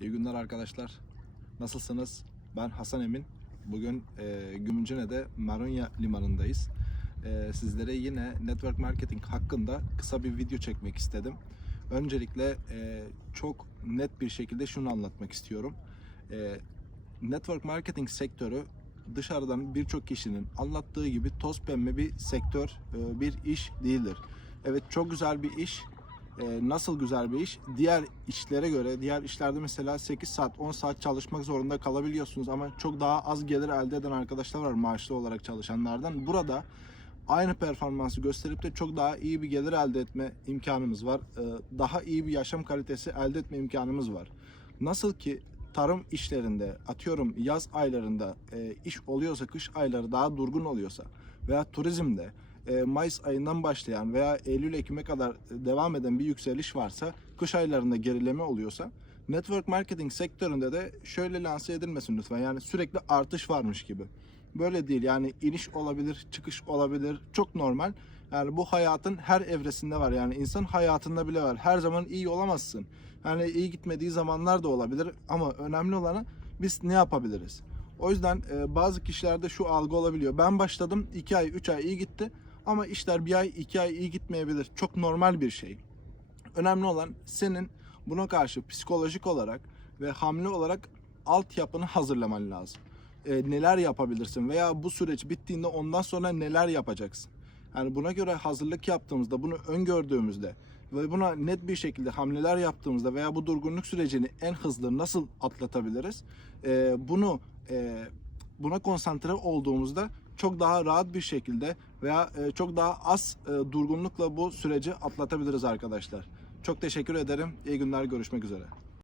İyi günler arkadaşlar. Nasılsınız? Ben Hasan Emin. Bugün e, Gümüşhane'de Marunya Limanı'ndayız. E, sizlere yine network marketing hakkında kısa bir video çekmek istedim. Öncelikle e, çok net bir şekilde şunu anlatmak istiyorum. E, network marketing sektörü dışarıdan birçok kişinin anlattığı gibi toz pembe bir sektör, e, bir iş değildir. Evet çok güzel bir iş e, nasıl güzel bir iş? Diğer işlere göre, diğer işlerde mesela 8 saat, 10 saat çalışmak zorunda kalabiliyorsunuz ama çok daha az gelir elde eden arkadaşlar var maaşlı olarak çalışanlardan. Burada aynı performansı gösterip de çok daha iyi bir gelir elde etme imkanımız var. E, Daha iyi bir yaşam kalitesi elde etme imkanımız var. Nasıl ki tarım işlerinde atıyorum yaz aylarında e, iş oluyorsa kış ayları daha durgun oluyorsa veya turizmde Mayıs ayından başlayan veya Eylül-Ekim'e kadar devam eden bir yükseliş varsa, kış aylarında gerileme oluyorsa, network marketing sektöründe de şöyle lanse edilmesin lütfen. Yani sürekli artış varmış gibi. Böyle değil yani iniş olabilir, çıkış olabilir. Çok normal. Yani bu hayatın her evresinde var. Yani insan hayatında bile var. Her zaman iyi olamazsın. Yani iyi gitmediği zamanlar da olabilir. Ama önemli olanı biz ne yapabiliriz? O yüzden e, bazı kişilerde şu algı olabiliyor. Ben başladım 2 ay 3 ay iyi gitti. Ama işler bir ay iki ay iyi gitmeyebilir. Çok normal bir şey. Önemli olan senin buna karşı psikolojik olarak ve hamle olarak altyapını hazırlaman lazım. E, neler yapabilirsin veya bu süreç bittiğinde ondan sonra neler yapacaksın? Yani buna göre hazırlık yaptığımızda, bunu öngördüğümüzde ve buna net bir şekilde hamleler yaptığımızda veya bu durgunluk sürecini en hızlı nasıl atlatabiliriz? E, bunu e, buna konsantre olduğumuzda çok daha rahat bir şekilde veya e, çok daha az e, durgunlukla bu süreci atlatabiliriz arkadaşlar. Çok teşekkür ederim. İyi günler. Görüşmek üzere.